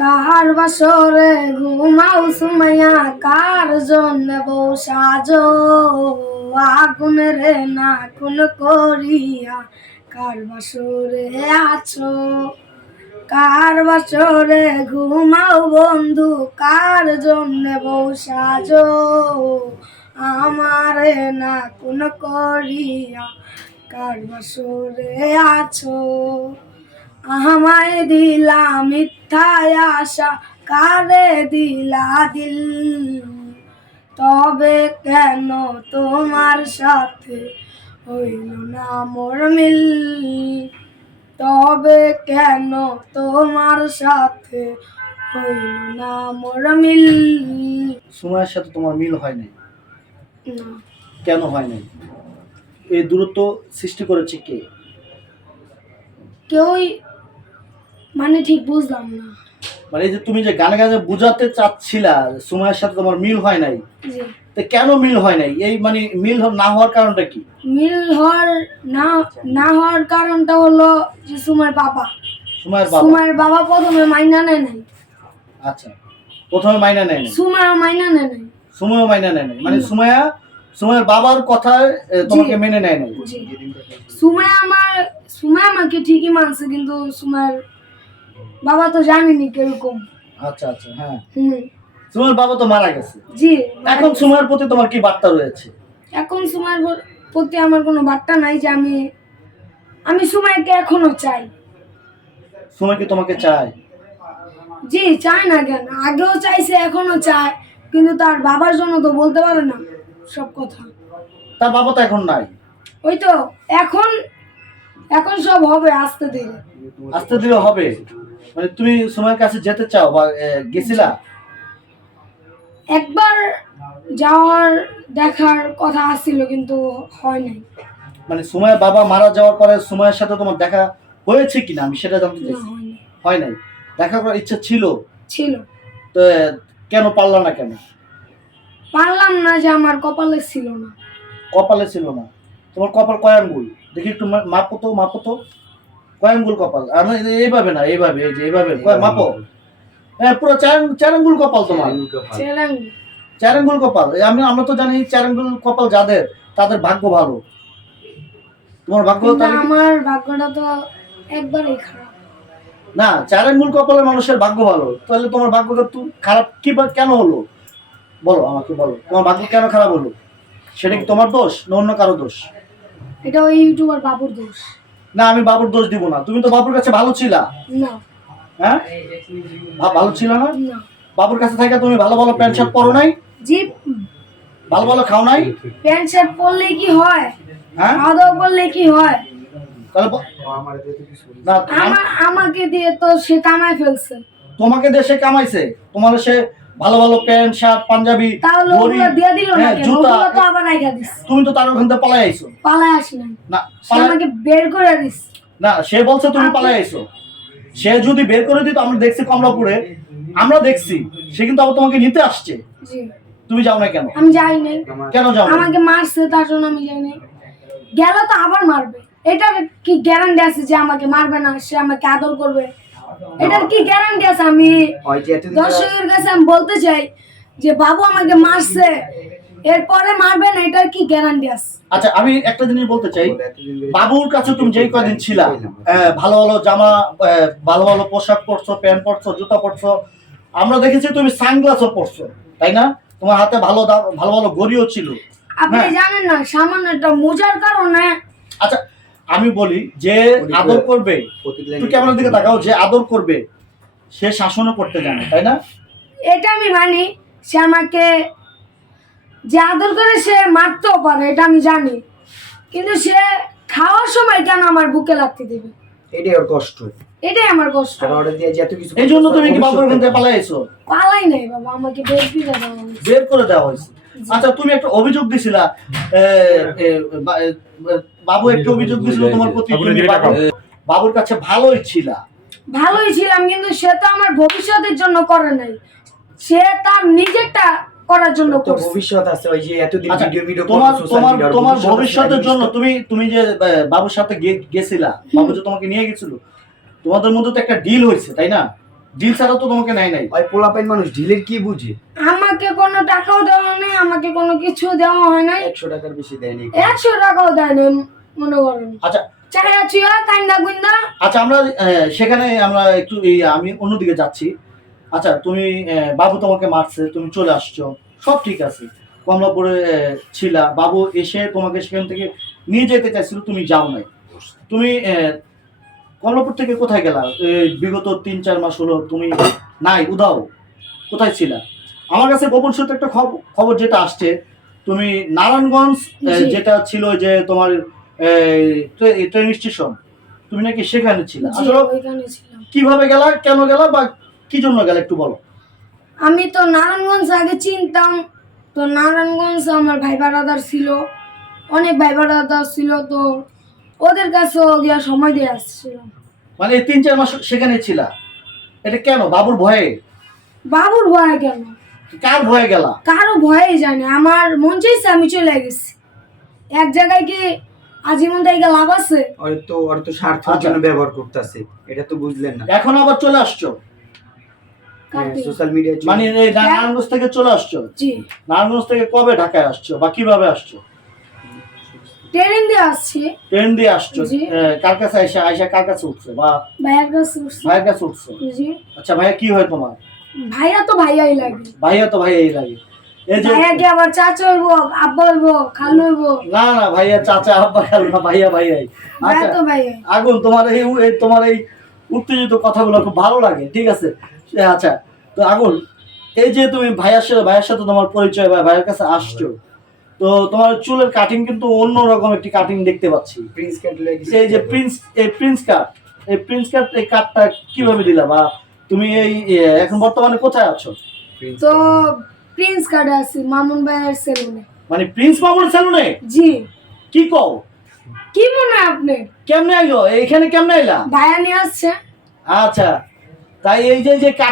কার বাসরে ঘুমাও সুমাইয়া, কার জন্য বউ সাজো আগুন রে না কোন করিয়া কার বাসরে আছো? কার বাসরে ঘুমাও বন্ধু, কার জন্য বউ সাজো আমারে না কোন করিয়া কার বাসরে আছো? আমায় দিলা মিথ্যায় আশা কারে দিলা দিল? তবে কেন তোমার সাথে হইল না মোর মিল? তবে কেন তোমার সাথে হইল না মোর মিল? সময়ের সাথে তোমার মিল হয় নাই। কেন হয় নাই? এই দূরত্ব সৃষ্টি করেছে কে? কেউই মানে ঠিক বুঝলাম না। মানে এই যে তুমি যে গানে গানে বোঝাতে চাচ্ছিলা সময়ের সাথে তোমার মিল হয় নাই তো কেন মিল হয় নাই? এই মানে মিল না হওয়ার কারণটা কি? মিল হওয়ার না না হওয়ার কারণটা হলো যে সুমার বাবা। বাবা? সুমার বাবা প্রথমে মাইনা নেয় নাই। আচ্ছা প্রথমে মাইনা নেয় নাই? মাইনা নেয় নাই। সুময় মাইনা নেয় নাই। মানে সুমায়া সুমায়ের বাবার কথায় এ, তোমাকে মেনে নেয় নাই? জি। আমার সুমায় আমাকে ঠিকই মানছে কিন্তু সুমার বাবা তো জানেনি কীরকম। আচ্ছা আচ্ছা হ্যাঁ। হুম। সুমায়ের বাবা তো মারা গেছে। জি এখন সুমায়ের প্রতি তোমার কি বার্তা রয়েছে? এখন সুমার প্রতি আমার কোনো বার্তা নাই যে আমি আমি সুমাইকে এখনও চাই। সুময় কি তোমাকে চায়? জি চায় না কেন? আগেও চাইছে এখনও চায়। কিন্তু তার বাবার জন্য তো বলতে পারে না সব কথা। তার বাবা তো এখন নাই। ওই তো এখন এখন সব হবে আস্তে ধীরে। আস্তে ধীরে হবে? মানে তুমি সময়ের কাছে যেতে চাও বা গেছিলা? একবার যাওয়ার দেখার কথা আসছিল কিন্তু হয় নাই। মানে সময়ের বাবা মারা যাওয়ার পরে সময়ের সাথে তোমার দেখা হয়েছে কিনা? আমি সেটা জানতে চাইছি। হয় নাই। দেখা করার ইচ্ছা ছিল? ছিল। তো কেন পারলা না কেন? পারলাম না যে আমার কপালে ছিল না। কপালে ছিল না। তোমার কপাল কয় আঙ্গুল? দেখি একটু মাপো তো মাপো তো। কয় আঙ্গুল কপাল আমি এইভাবে না এইভাবে এই যে এইভাবে কয় মাপো? হ্যাঁ পুরো চার চার আঙ্গুল কপাল তোমার। চার আঙ্গুল কপাল। আমি আমরা তো জানি চার আঙ্গুল কপাল যাদের তাদের ভাগ্য ভালো। তোমার ভাগ্য আমার ভাগ্যটা তো একবারেই খারাপ। না চার আঙ্গুল কপালের মানুষের ভাগ্য ভালো। তাহলে তোমার ভাগ্য তো খারাপ কি বা- কেন হলো? বলো আমাকে বলো। তোমার ভাগ্য কেন খারাপ হলো? সেটা কি তোমার দোষ না অন্য কারও দোষ? এটা ওই ইউটিউবার বাবুর দোষ। না আমি বাবুর দোষ দিব না। তুমি তো বাবুর কাছে ভালো ছিলা। না। হ্যাঁ? ভালো ছিল না? বাবুর কাছে থেকে তুমি ভালো ভালো প্যান্ট শার্ট পরো নাই? জি। ভালো ভালো খাও নাই? প্যান্ট শার্ট পরলে কি হয়? হ্যাঁ? খাওয়া দাওয়া করলে কি হয়? আমাকে দিয়ে তো সে কামাই ফেলছে। তোমাকে দেশে কামাইছে। তোমার সে ভালো ভালো প্যান্ট শার্ট পাঞ্জাবি দিয়ে দিল না হ্যাঁ, জুতা। তো আবার রাখা দিস তুমি তো তার ওখান থেকে পালাই আইছো। পালায় আসি না আমাকে বের করে দিস না সে বলছে তুমি পালাই আইছো। সে যদি বের করে দিত আমরা দেখছি কমলাপুরে। আমরা দেখছি সে কিন্তু আবার তোমাকে নিতে আসছে। তুমি যাও না কেন? আমি যাই নাই। কেন যাও আমাকে মারছে তার জন্য আমি যাই নাই। গেল তো আবার মারবে। এটা কি গ্যারান্টি আছে যে আমাকে মারবে না? সে আমাকে আদর করবে? এটার কি গ্যারান্টি আছে? আমি দর্শকের কাছে আমি বলতে চাই যে বাবু আমাকে মারছে। এরপরে মারবে না এটার কি গ্যারান্টি আছে? আচ্ছা আমি একটা জিনিস বলতে চাই। বাবুর কাছে তুমি যেই কদিন ছিলা ভালো ভালো জামা আহ, ভালো ভালো পোশাক পরছো প্যান্ট পরছো জুতা পরছো। আমরা দেখেছি তুমি সানগ্লাসও পরছো তাই না? তোমার হাতে ভালো ভালো ভালো গড়িও ছিল। আপনি হ্যাঁ। জানেন না সামান্য একটা মোজার কারণে আচ্ছা আমি বলি যে আদর করবে। তুই ক্যামেরার দিকে তাকাও যে আদর করবে সে শাসনও করতে জানে তাই না? এটা আমি মানি সে আমাকে যে আদর করে সে মারতেও পারে এটা আমি জানি। কিন্তু সে খাওয়ার সময় কেন আমার বুকে লাগতে দেবে? এটাই ওর কষ্ট। এটাই আমার কষ্ট। আর অর্ডার দিয়ে যত কিছু এই জন্য তুমি কি বাবুর ওখান থেকে পালাই নাই বাবা আমাকে বের দেওয়া হয়েছে। বের করে দেওয়া হয়েছে? আচ্ছা তুমি একটা অভিযোগ দিছিলা বাবু একটা অভিযোগ দিছিল তোমার প্রতি বাবুর কাছে ভালোই ছিলা। ভালোই ছিলাম কিন্তু সে তো আমার ভবিষ্যতের জন্য করে নাই। সে তার নিজেরটা করার জন্য তো করছে। ভবিষ্যৎ আছে ওই যে এতদিন আচ্ছা, ভিডিও ভিডিও তোমার তোমার তোমার ভবিষ্যতের জন্য তুমি তুমি যে বাবুর সাথে গেছিলা বাবু যে তোমাকে নিয়ে গেছিল তোমাদের মধ্যে তো একটা ডিল হয়েছে তাই না? ডিল ছাড়া তো তোমাকে নেয় নাই। ওই পোলাপাইন মানুষ ঢিলের কি বুঝে? আমাকে কোনো টাকাও দেওয়া হয় নাই আমাকে কোনো কিছু দেওয়া হয় নাই। একশো টাকার বেশি দেয়নি একশো টাকাও দেয় নাই মনে করেন। আচ্ছা। চায়া চুয়া কান্দা গুন্দা। আচ্ছা আমরা সেখানে আমরা একটু আমি অন্যদিকে যাচ্ছি। আচ্ছা তুমি বাবু তোমাকে মারছে তুমি চলে আসছো। সব ঠিক আছে। কমলাপুরে ছিলা। বাবু এসে তোমাকে সেখান থেকে নিয়ে যেতে চাইছিল তুমি যাও নাই। তুমি কমলাপুর থেকে কোথায় গেলা? এই বিগত তিন চার মাস হলো তুমি নাই উদাও কোথায় ছিলা? আমার কাছে গোপন সূত্রে একটা খবর খবর যেটা আসছে তুমি নারায়ণগঞ্জ যেটা ছিল যে তোমার ট্রেন স্টেশন তুমি নাকি সেখানে ছিল? আসলে কীভাবে গেলা কেন গেলা বা কি জন্য গেলা একটু বলো। আমি তো নারায়ণগঞ্জ আগে চিনতাম। তো নারায়ণগঞ্জ আমার ভাই বারাদার ছিল। অনেক ভাই বারাদার ছিল তো ওদের কাছেও গিয়া সময় দিয়ে আসছিলাম মানে এই তিন চার মাস সেখানে ছিলা? এটা কেন? বাবুর ভয়ে? বাবুর ভয় কেন? কার ভয়ে গেলা? কারও ভয়ই জানে আমার মন চাইছে আমি চলে গেছি। এক জায়গায় কি আজীবন তাই লাভ আছে? ওর তো ওর তো স্বার্থের আচ্ছা। জন্য ব্যবহার করতেছে। এটা তো বুঝলেন না। এখন আবার চলে আসছো? সোশ্যাল মিডিয়া মানে এই নারায়ণগঞ্জ থেকে চলে আসছো? জি। নারায়ণগঞ্জ থেকে কবে ঢাকায় আসছো বা কীভাবে আসছো? ট্রেন দিয়ে আসছি। ট্রেন দিয়ে আসছো। কার কাছে আইসা আইসা কার কাছে উঠছো? বা ভাইয়ার কাছে উঠছি। ভাইয়ের কাছে উঠছো? জি। আচ্ছা ভাইয়া কি হয় তোমার? ভাইয়া তো ভাইয়াই লাগে। ভাইয়া তো ভাইয়া এই লাগে ভাইয়া কি আবার চাচা হইব আব্বা হইব খালু হইব। না না ভাইয়া চাচা আব্বা খাল না ভাইয়া ভাইয়াই। ভাইয়া আচ্ছা তো ভাইয়াই। আগুন তোমার এই এই তোমার এই উত্তেজিত কথাগুলো খুব ভালো লাগে ঠিক আছে? আচ্ছা তো আগুন এই যে তুমি ভাইয়ার সাথে ভাইয়ের সাথে তোমার পরিচয় বা ভাইয়ের কাছে আসছো তো তোমার চুলের কাটিং কিন্তু অন্য রকম একটি কাটিং দেখতে পাচ্ছি। প্রিন্স কাটলে এই যে প্রিন্স এই প্রিন্স কাট এই প্রিন্স কাট এই কাটটা কীভাবে দিলা বা তুমি এই এখন বর্তমানে কোথায় আছো? তো প্রিন্স কার্ডে আছি মামুন ভাইয়ের সেলুনে মানে প্রিন্স মামুন সেলুনে জি। কি কও? কি মনে হয় আপনি? কেমনে আইলো? এইখানে কেমনে আইলা? ভাইয়া নিয়ে আসছে। আচ্ছা তাই এই যে এই যে কাট